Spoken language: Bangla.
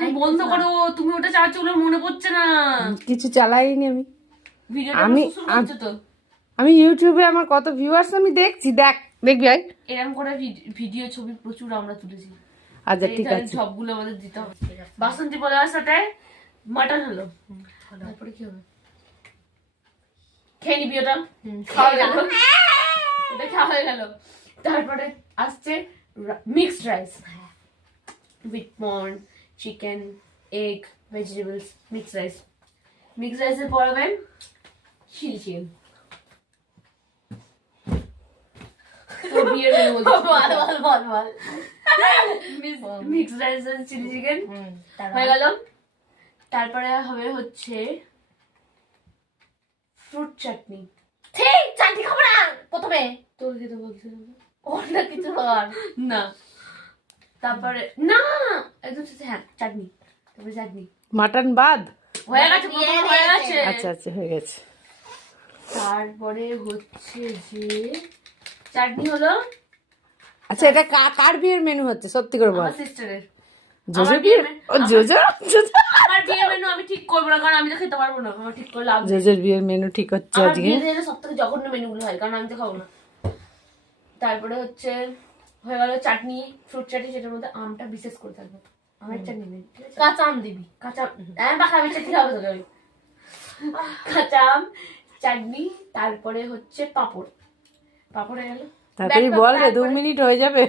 তুমি বন্ধ করো, তুমি ওটা চালাচ্ছ ওগুলো মনে পড়ছে না। কিছু চালাইনি আমি। ভিডিওটা আমি শুরু করছো তো। আমি ইউটিউবে আমার কত ভিউয়ার্স আমি দেখছি, দেখবি ভাই। এরকম করে ভিডিও ছবি প্রচুর আমরা তুলেছি। আচ্ছা ঠিক আছে। সবগুলো আমাদের দিতে হবে। বাসন্তী পোলাওর সাথে মাটন হলো, তারপরে কি হবে? খেয়ে নিবি ওটা, খাওয়া গেল, ওটা খাওয়া হয়ে গেল। তারপরে আসছে mixed rice with corn, chicken, egg, vegetables, mixed rice. Mixed রাইসের পর হবে চিলি চিকেন। বিয়ের মেনু বল। মিক্সড রাইস আর চিলি চিকেন হয়ে গেল। তারপরে হবে হচ্ছে ফ্রুট চাটনি। ঠিক, চাটনি খাবো না প্রথমে, তোর খেতে বলছি অন্য কিছু কর না। তারপরে না, একদম শেষে হ্যাঁ চাটনি, তারপরে চাটনি মাটন বাদ হয়ে গেছে, প্রথমে হয়ে গেছে। আচ্ছা আচ্ছা হয়ে গেছে। তারপরে হচ্ছে যে চাটনি হলো আচ্ছা এটা কার বিয়ের মেনু হচ্ছে সত্যি করে বল? আমার সিস্টারের। জোজো বিয়ের? ও জোজো আমার বিয়ের মেনু আমি ঠিক করবো না, কারণ আমি তো খেতে পারবো না, আমার ঠিক করে লাভ নেই। জোজোর বিয়ের মেনু ঠিক হচ্ছে আমার আজকে। বিয়েতে এলে সব থেকে জঘন্য মেনুগুলো হয়, কারণ আমি তো খাবো না। তারপরে হচ্ছে হয়ে গেল চাটনি, ফ্রুট চাটনি, যেটার মধ্যে আমটা বিশেষ করে থাকবে। আমের চাটনি নেই, ঠিক আছে? কাঁচা আম দিবি, কাঁচা বাকি আমি চাটনি খাবো তোকে আমি। কাঁচা আম, চাটনি, তারপরে হচ্ছে পাঁপড়। পাঁপড় হয়ে গেল। তাড়াতাড়ি বল রে, 2 মিনিট হয়ে যাবে।